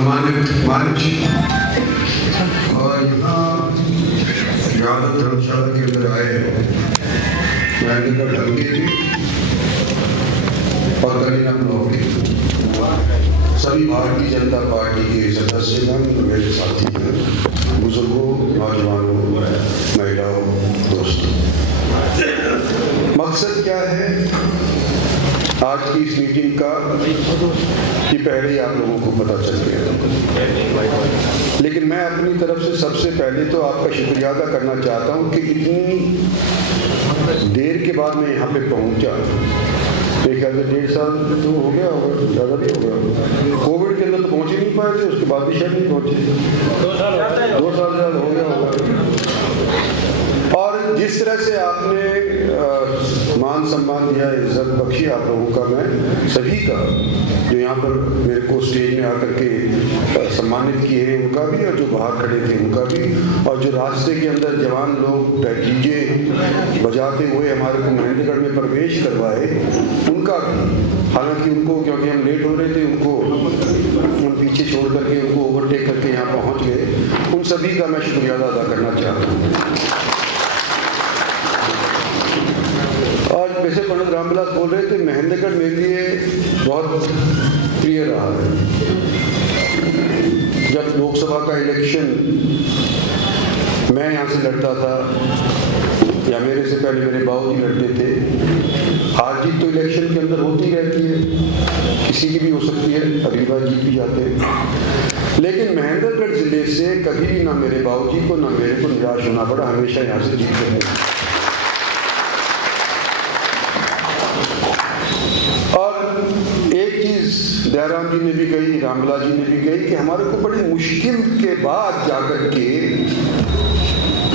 सम्मानित मंच और यहाँ धर्मशाला के अंदर आए मेहंदीगढ़ हल्के की और करीना ब्लॉक के सभी भारतीय जनता पार्टी के सदस्यगण, मेरे साथी हैं, बुजुर्गों, नौजवानों, महिलाओं, दोस्तों। मकसद क्या है आज की इस मीटिंग का कि पहले ही आप लोगों को पता चल गया, लेकिन मैं अपनी तरफ से सबसे पहले तो आपका शुक्रिया अदा करना चाहता हूं कि इतनी देर के बाद मैं यहाँ पे पहुँचा। मेरे ख्याल से 1.5 साल तो हो गया होगा, ज़्यादा नहीं हो गया। कोविड के अंदर तो पहुँच ही नहीं पाए थे, उसके बाद भी शायद नहीं पहुँचे। 2 साल ज़्यादा हो गया होगा। और जिस तरह से आपने मान सम्मान दिया, इज्जत बख्शी आप लोगों का, मैं सभी का जो यहाँ पर मेरे को स्टेज में आकर के सम्मानित किए हैं उनका भी, और जो बाहर खड़े थे उनका भी, और जो रास्ते के अंदर जवान लोग डीजे बजाते हुए हमारे को मेहंदीगढ़ में प्रवेश करवाए उनका भी। हालांकि उनको, क्योंकि हम लेट हो रहे थे, उनको हम पीछे छोड़ करके उनको ओवरटेक करके यहाँ पहुँच गए। उन सभी का मैं शुक्रिया अदा करना चाहता हूँ। आज वैसे पंडित रामविलास बोल रहे थे, मेहंदीगढ़ मेरे लिए बहुत प्रिय रहा है। जब लोकसभा का इलेक्शन मैं यहाँ से लड़ता था, या मेरे से पहले मेरे बाबूजी लड़ते थे। हार जीत तो इलेक्शन के अंदर होती रहती है, किसी की भी हो सकती है, अगली बार जीत भी जाते हैं। लेकिन मेहंदीगढ़ जिले से कभी ना मेरे बाबूजी को ना मेरे को निराश होना पड़ा, हमेशा यहाँ से जीतते हैं। दयाराम जी ने भी कही, रामविलास जी ने भी कही कि हमारे को बड़ी मुश्किल के बाद जाकर के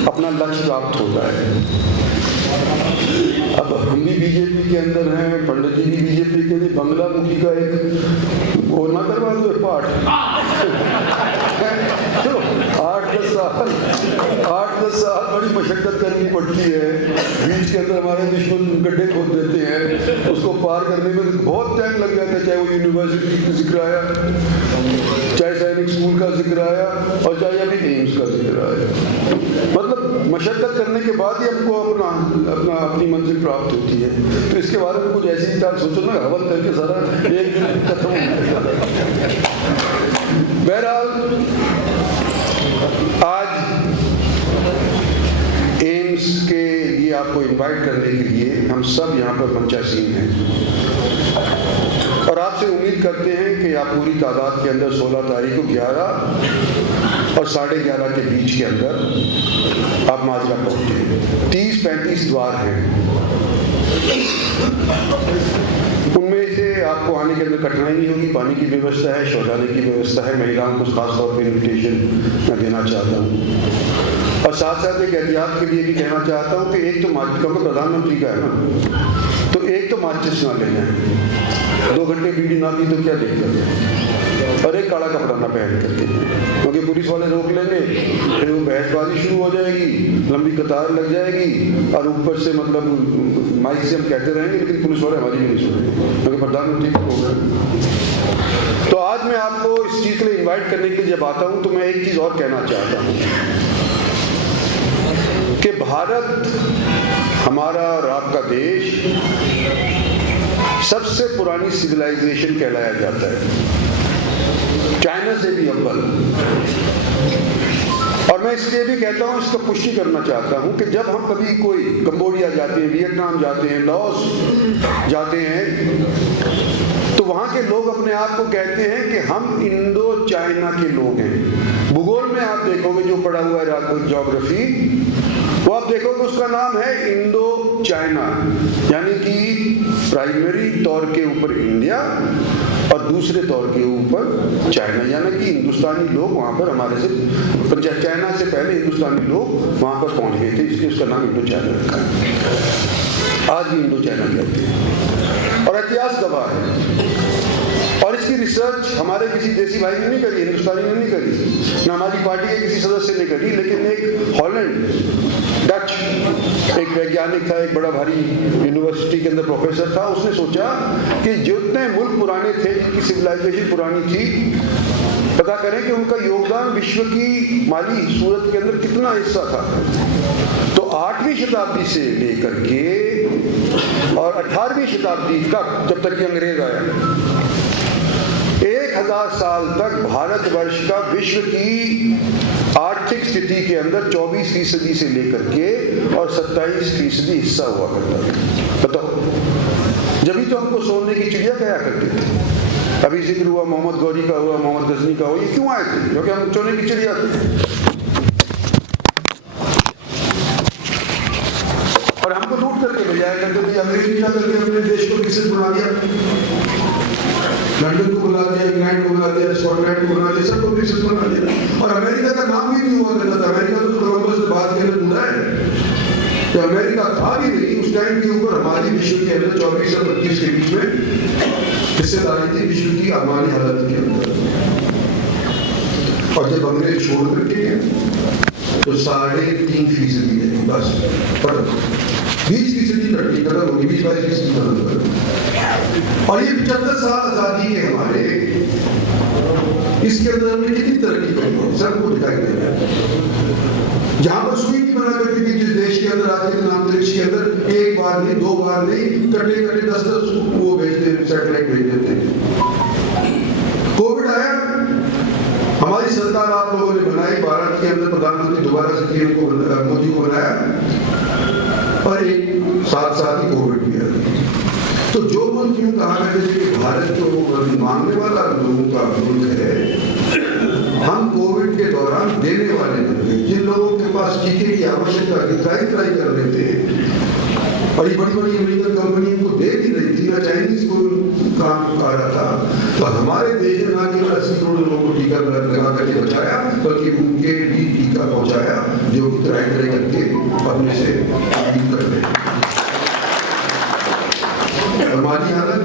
अपना लक्ष्य प्राप्त होता है। अब हम भी बीजेपी के अंदर हैं, पंडित जी भी बीजेपी के लिए बंगला मुखी का एक वो ना करवा दो पाठ। चलो 8-10 साल बड़ी मशक्कत करनी पड़ती है। बीच के अंदर हमारे दुश्मन गड्ढे खोद देते हैं, उसको पार करने में बहुत टाइम लग जाता है। चाहे वो यूनिवर्सिटी का जिक्र आया, चाहे सैनिक स्कूल का जिक्र आया, और चाहे अभी एम्स का जिक्र आया। मतलब मशक्कत करने के बाद ही हमको अपनी मंजिल प्राप्त होती है। तो इसके बारे में कुछ ऐसी चाल सोचो ना, हवन करके सारा एक दिन खत्म हो जाएगा। बहरहाल आज एम्स के लिए आपको इनवाइट करने के लिए हम सब यहाँ पर मंचासीन हैं, और आपसे उम्मीद करते हैं कि आप पूरी तादाद के अंदर 16 तारीख को 11 और 11:30 के बीच के अंदर आप माजरा पहुँचे। 30-35 द्वार हैं, उनमें से आपको आने के अंदर कठिनाई नहीं होगी। पानी की व्यवस्था है, शौचालय की व्यवस्था है। महिलाओं को खास तौर पर इन्विटेशन मैं देना चाहता हूँ, और साथ साथ एक एहतियात के लिए भी कहना चाहता हूँ कि एक तो माचिस, क्योंकि प्रधानमंत्री का है ना, तो एक तो माचिस ना ले जाए, 2 घंटे बीड़ी ना पी तो क्या दिक्कत है, और एक काला कपड़ा ना पहन करके, क्योंकि पुलिस वाले रोक लेंगे, फिर वो बहसबाजी शुरू हो जाएगी, लंबी कतार लग जाएगी, और ऊपर से मतलब माइक से हम कहते रहेंगे लेकिन पुलिस वाले हमारी भी नहीं सुनेंगे, क्योंकि प्रधानमंत्री को होगा। तो आज मैं आपको इस चीज के लिए इन्वाइट करने के लिए जब आता हूं, तो मैं एक चीज और कहना चाहता हूं कि भारत हमारा और आपका देश सबसे पुरानी सिविलाइजेशन कहलाया जाता है, चाइना से भी अव्वल। और मैं इसलिए भी कहता हूं, इसका पुष्टि करना चाहता हूं कि जब हम कभी कोई कंबोडिया जाते हैं, वियतनाम जाते हैं, लाओस जाते हैं, तो वहां के लोग अपने आप को कहते हैं कि हम इंडो चाइना के लोग हैं। भूगोल में आप देखोगे, जो पढ़ा हुआ है ज्योग्राफी, वो आप देखोगे उसका नाम है इंडो चाइना, यानी कि प्राइमरी तौर के ऊपर इंडिया और दूसरे तौर के ऊपर चाइना, यानी कि हिंदुस्तानी लोग वहाँ पर हमारे से, चाइना से पहले हिंदुस्तानी लोग वहाँ पर पहुँच गए थे, इसलिए उसका नाम इंडो चाइना रखा है। आज भी इंडो चाइना कहते हैं, और इतिहास गवाह है। और इसकी रिसर्च हमारे किसी देसी भाई ने नहीं करी, हिंदुस्तानी ने नहीं करी, ना हमारी पार्टी के किसी सदस्य ने करी, लेकिन एक हॉलैंड डच एक वैज्ञानिक था, एक बड़ा भारी यूनिवर्सिटी के अंदर प्रोफेसर था, उसने सोचा कि जितने मुल्क पुराने थे, जिनकी सिविलाइजेशन पुरानी थी, पता करें कि उनका योगदान विश्व की माली सूरत के अंदर कितना हिस्सा था। तो 8वीं शताब्दी से लेकर के और 18वीं शताब्दी तक, जब तक कि अंग्रेज आया, 1000 साल तक भारतवर्ष का विश्व की आर्थिक स्थिति के अंदर 24% से लेकर के और 27% हिस्सा हुआ करता था। बताओ, जब ही तो हमको सोने की चिड़िया कहा करते थे। अभी जिक्र हुआ मोहम्मद गौरी का, हुआ मोहम्मद गजनी का, हुआ, ये क्यों आए थे? क्योंकि हम सोने की चिड़िया थे। और हमको लूट करके ले जाया करते थे। अंग्रेज ने जाकर के अपने देश को विकसित बना दिया, लंदन को बुला दिया, इंग्लैंड को बुला दिया, स्कॉटलैंड को बुला दिया, सबको विकसित बना दिया। और अमेरिका का नाम भी नहीं हुआ करता था। अमेरिका तो कोलंबस से बात करके जुड़ा है कि अमेरिका था भी नहीं उस टाइम के ऊपर। हमारी विश्व के अंदर 24 और 25 के बीच में हिस्सेदारी थी विश्व की हमारी हालत के अंदर। और जब अंग्रेज छोड़ करके गए तो 3.5% है बस, 20% तरक्की खत्म होगी, 20-22% खत्म कर। और ये 75 साल आजादी के हमारे, इसके अंदर हमने कितनी तरक्की करी है सबको दिखाई दे रहा है। जहां पर सुई की बना करती थी जिस देश के अंदर, आज के दिन अंतरिक्ष के अंदर 1 बार नहीं 2 बार नहीं, कटे 10-10 वो भेजते, सैटेलाइट भेज देते। कोविड आया, हमारी सरकार आप लोगों ने बनाई, भारत के अंदर प्रधानमंत्री दोबारा से मोदी को बनाया और एक साथ ही कोविड भी आ गया। तो जो मुल्क यूं कहा करते थे कि भारत तो मांगने वाला लोगों का मुल्क है, हम कोविड के दौरान देने वाले बन गए। जिन लोगों के पास टीके की आवश्यकता थी, ट्राई कर रहे थे, और ये बड़ी बड़ी अमेरिकन कंपनी को दे भी रही थी, ना चाइनीज को काम आ रहा था, तो हमारे देश ने ना केवल 80 करोड़ लोगों को टीका लगा करके बचाया, बल्कि उनके भी टीका पहुंचाया जो कि ट्राई करके अपने से कर रहे। हमारी हालत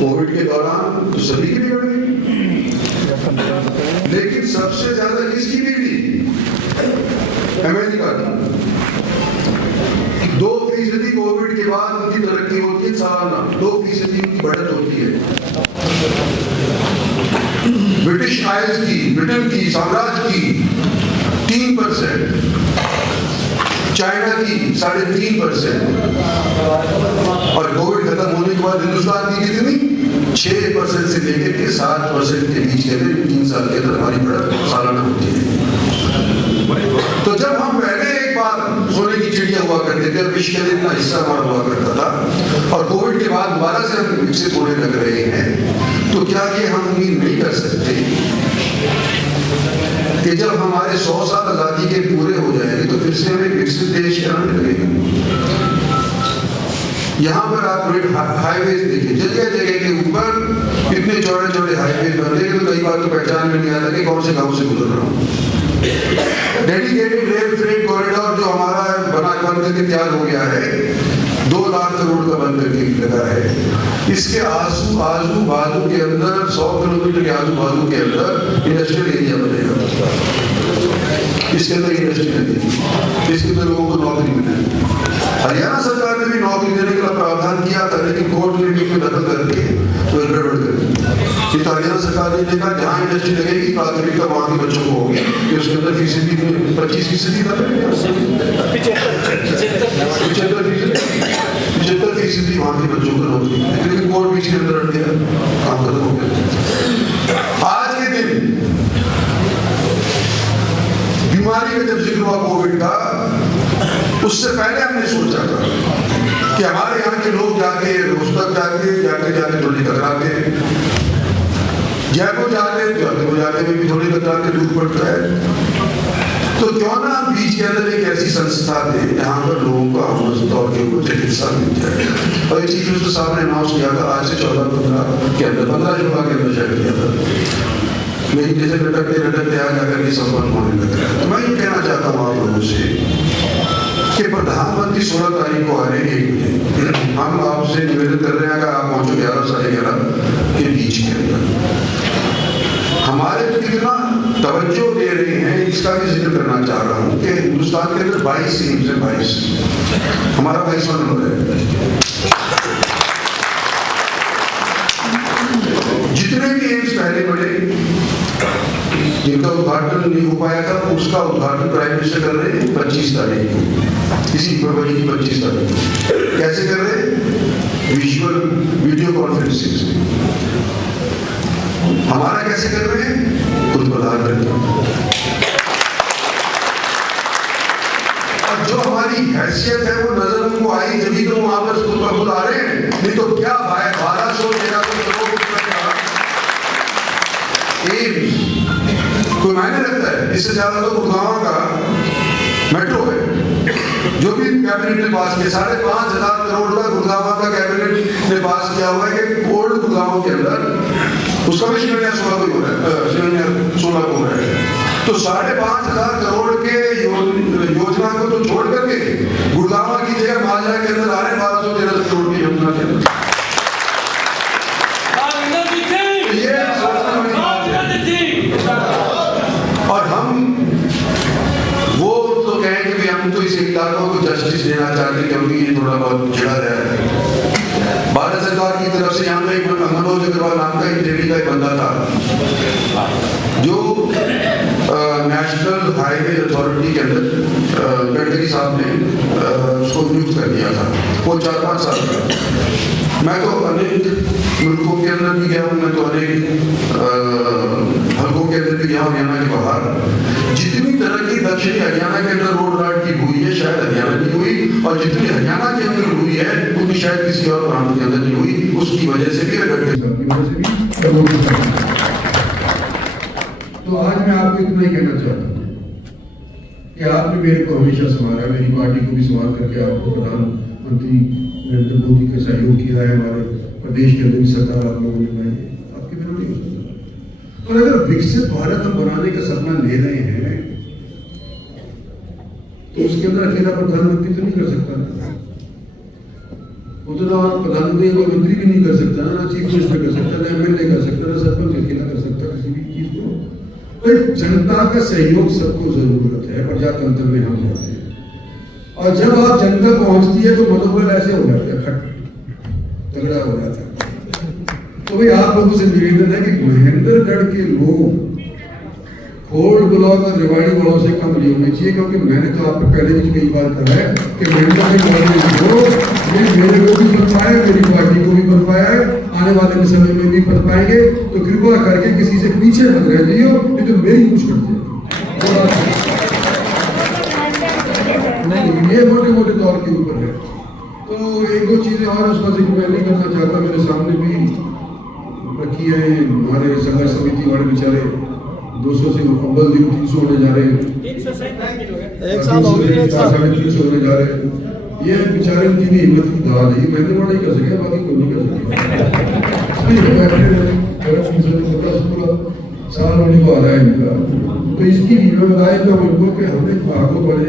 कोविड के दौरान तो सभी की बिगड़ गई, लेकिन सबसे ज्यादा किसकी बिगड़ी? अमेरिका की। 2% कोविड के बाद उनकी तरक्की होती है सालाना, 2% उनकी बढ़त होती है। ब्रिटिश आइल्स की, ब्रिटेन की, साम्राज्य की 3%, चाइना की 3.5%, और कोविड खत्म होने के बाद हिंदुस्तान की कितनी? 6% से लेकर के 7% के बीच के अंदर 3 साल के अंदर हमारी बढ़त सालाना होती है। तो जब हम पहले एक बार सोने की चिड़िया हुआ करते थे, विश्व का इतना हिस्सा हमारा हुआ करता था, और कोविड के बाद दोबारा से हम विकसित होने लग रहे हैं, तो क्या ये हम उम्मीद नहीं कर सकते कि जब हमारे 100 साल आजादी के पूरे हो जाएंगे तो फिर से हमें विकसित देश कहलाने लगेगा? यहाँ पर आप हाईवेज देखिए, जगह जगह के ऊपर इतने चौड़े चौड़े हाईवे बनते हैं, तो कई बार तो पहचान में नहीं आता कि कौन से गांव से गुजर रहा हूँ। डेडिकेटेड रेल फ्रेट कॉरिडोर जो हमारा बन करके तैयार हो गया है, 2 लाख करोड़ का बन करके लगा है, इसके आजू बाजू के अंदर 100 किलोमीटर के आजू बाजू के अंदर इंडस्ट्रियल एरिया बनेगा। इसके अंदर इंडस्ट्री लगेगी, इसके अंदर लोगों को नौकरी मिलेगी। हरियाणा सरकार ने भी नौकरी देने का प्रावधान किया था, लेकिन कोर्ट ने भी दखल करके गड़बड़ कर दी। तो हरियाणा सरकार ने देखा जहाँ इंडस्ट्री लगेगी प्राथमिकता वहाँ के बच्चों को होगी, कि उसके अंदर 25% था, 75% वहाँ के बच्चों को नौकरी, लेकिन कोर्ट भी इसके अंदर हट गया, काम खत्म हो गया। आज के दिन बीमारी का जब जिक्र हुआ कोविड का, उससे पहले हमने सोचा था कि हमारे यहाँ के लोग जाके रोहतक जाके थोड़ी कतराते, जयपुर जाते में भी थोड़ी कतराते दूर पड़ता है, तो क्यों ना हम बीच के अंदर एक ऐसी संस्था दे जहाँ पर लोगों को तौर के ऊपर चिकित्सा मिल जाए। और चीफ मिनिस्टर साहब ने अनाउंस किया था आज से 14-15 के अंदर, 15 जुलाई के अंदर शायद किया था, लेकिन जैसे लटकते आज जाकर के संपन्न होने लग रहा है। तो मैं ये कहना चाहता हूँ आप लोगों से कि प्रधानमंत्री 16 तारीख को आ रहे हैं 1 बजे, हम आपसे निवेदन कर रहे हैं कि आप पहुंचो 11-11:30 के बीच के अंदर। हमारे तो कितना तवज्जो दे रहे हैं, इसका भी जिक्र करना चाह रहा हूँ कि हिंदुस्तान के अंदर 22 एम्स है, 22 हमारा 22वां नंबर है। जितने भी एम्स पहले बड़े जिनका उद्घाटन नहीं हो पाया था, उसका उद्घाटन प्राइम मिनिस्टर कर रहे हैं 25 तारीख को, इसी फरवरी की 25 तारीख को। कैसे कर रहे हैं? विजुअल वीडियो कॉन्फ्रेंसिंग से। हमारा कैसे कर रहे हैं? खुद प्रधानमंत्री। और जो हमारी हैसियत है वो नजर उनको आई, जब तो वहां पर खुद ब खुद आ रहे हैं, नहीं तो क्या भाई 1213 कोई मायने रखता है? इससे ज्यादा तो गुड़गांव का मेट्रो है, जो भी कैबिनेट ने पास किया। 5,500 करोड़ का गुड़गांव का कैबिनेट ने पास किया हुआ है कि ओल्ड गुड़गांव के अंदर उसका भी शिलान्यास 16 को हो रहा है, शिलान्यास 16 को हो रहा है। तो 5,500 करोड़ के योजना को तो छोड़ करके गुड़गांव की जगह मालदा के अंदर आ रहे हैं 1213 करोड़ की योजना के अंदर। और हम वो तो कहें कि हम तो इस इलाकों को जस्टिस देना चाहते हैं, क्योंकि ये थोड़ा बहुत चिढ़ा रहा है। भारत सरकार की तरफ से यहाँ पे एक मनोज अग्रवाल नाम का एक दिल्ली का एक बंदा था जो नेशनल हाईवे अथॉरिटी के अंदर गडकरी साहब ने उसको नियुक्त कर दिया था। वो 4-5 साल का। मैं तो अनेक मुल्कों के अंदर भी गया हूँ, मैं तो अनेक हल्कों के अंदर भी गया हूँ, हरियाणा के बाहर। जितनी तरक्की दक्षिणी हरियाणा के अंदर रोड राट की हुई है शायद हरियाणा की हुई, और जितनी हरियाणा के अंदर हुई है उतनी शायद किसी और प्रांत के अंदर नहीं हुई। उसकी वजह से भी गडकरी साहब की वजह से भी। तो आज मैं आपको इतना ही कहना चाहता हूँ कि आपने मेरे को हमेशा संभाला, मेरी पार्टी को भी संभाल करके आपको प्रधानमंत्री नरेंद्र मोदी का सहयोग किया है। हमारे प्रदेश के अंदर भी सरकार आप लोगों ने बनाई है, आपके बिना नहीं हो सकता। और अगर विकसित भारत हम बनाने का सपना ले रहे हैं तो उसके अंदर अकेला प्रधानमंत्री तो नहीं कर सकता ना, उतना प्रधानमंत्री कोई मंत्री भी नहीं कर सकता ना, चीफ मिनिस्टर कर सकता, ना एमएलए कर सकता, ना सरपंच अकेला कर सकता किसी भी चीज को। तो जनता का सहयोग सबको जरूरत है, प्रजातंत्र में हम रहते हैं। और जब आप जनता पहुंचती है तो मनोबल ऐसे हो जाता है, खट तगड़ा हो जाता है। तो भाई आप लोगों से निवेदन है कि महेंद्रगढ़ के लोग खोड़ ब्लॉक और रेवाड़ी वालों से कम नहीं होने चाहिए, क्योंकि मैंने तो आपको पहले भी कई बार कहा है कि महेंद्रगढ़ ये मेरे को भी बन पाए, मेरी पार्टी को भी बन पाया है, आने वाले समय में भी बन पाएंगे। तो कृपया करके किसी से पीछे मत रह जाइए, नहीं तो मेरी पूछ करते नहीं, ये मोटे मोटे तौर के ऊपर है। तो एक दो चीजें और उसका जिक्र मैं नहीं करना चाहता, मेरे सामने भी रखी है। हमारे संघर्ष समिति वाले बेचारे 200 से अव्वल दिन 300 होने जा रहे हैं, 1 साल हो गए, 350 होने जा रहे हैं। ये बेचारे की भी हिम्मत की दाद है, ये मैंने बड़ा ही कर सके, बाकी कोई नहीं कर सके। साल होने को आ रहा है इनका, तो इसकी भी मैं बताया तो हमको कि हमने भागों वाले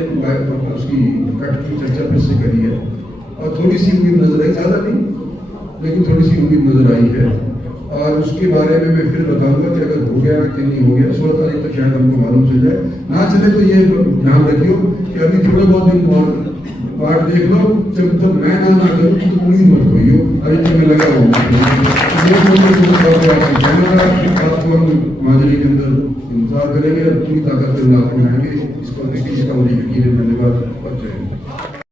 उसकी कट की चर्चा फिर से करी है, और थोड़ी सी उम्मीद नजर आई, ज्यादा नहीं लेकिन थोड़ी सी उम्मीद नजर आई है। और उसके बारे में मैं फिर बताऊंगा कि अगर हो गया कि नहीं हो गया, 16 तारीख तक शायद हमको मालूम चल जाए। ना चले तो ये ध्यान रखियो कि अभी थोड़े बहुत दिन और पार्ट देख लो, जब तक मैं ना करूँ तो उम्मीद मत होइयो, अभी तक मैं लगा हुआ आपको हम माजरी के अंदर इंतजार करेंगे और पूरी ताकत से लाभ बनाएंगे।